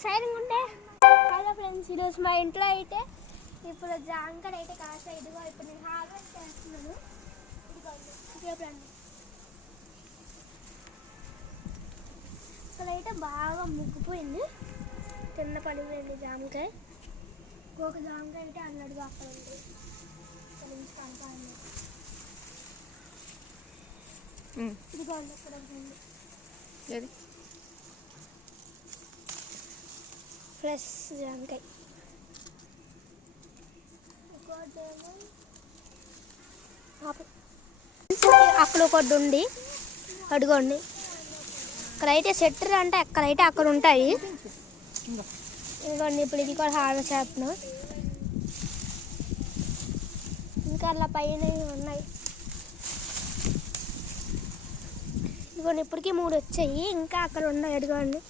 Silent ఉంటే. Hello friends, ఈరోజు మా ఇంట్లో అయితే ఇప్పుడు జాంకాయలు అయితే కాస్త ఇదిగో ఇప్పుడు నేను హార్వెస్ట్ చేస్తున్నాను. ఇదిగో ఇక్కడ అయితే బాగా ముగ్గిపోయింది, కింద పడిపోయింది జామకాయ. ఒక జామకాయ అయితే అన్నట్టుగా అక్కడ ఉంది. ఇదిగోండి ఇక్కడ ఉంది ఫ్రెష్ జామకాయ. అక్కడ ఒకటి ఉంది, అడుగోండి. ఇక్కడైతే సెట్టర్ అంటే ఎక్కడైతే అక్కడ ఉంటాయి. ఇదిగోండి ఇప్పుడు ఇది కూడా హార్వెస్ట్ చేస్తున్నాం. ఇంకా అలా పైన ఉన్నాయి. ఇదిగోండి ఇప్పటికీ 3 వచ్చాయి, ఇంకా అక్కడ ఉన్నాయి. అడుగోండి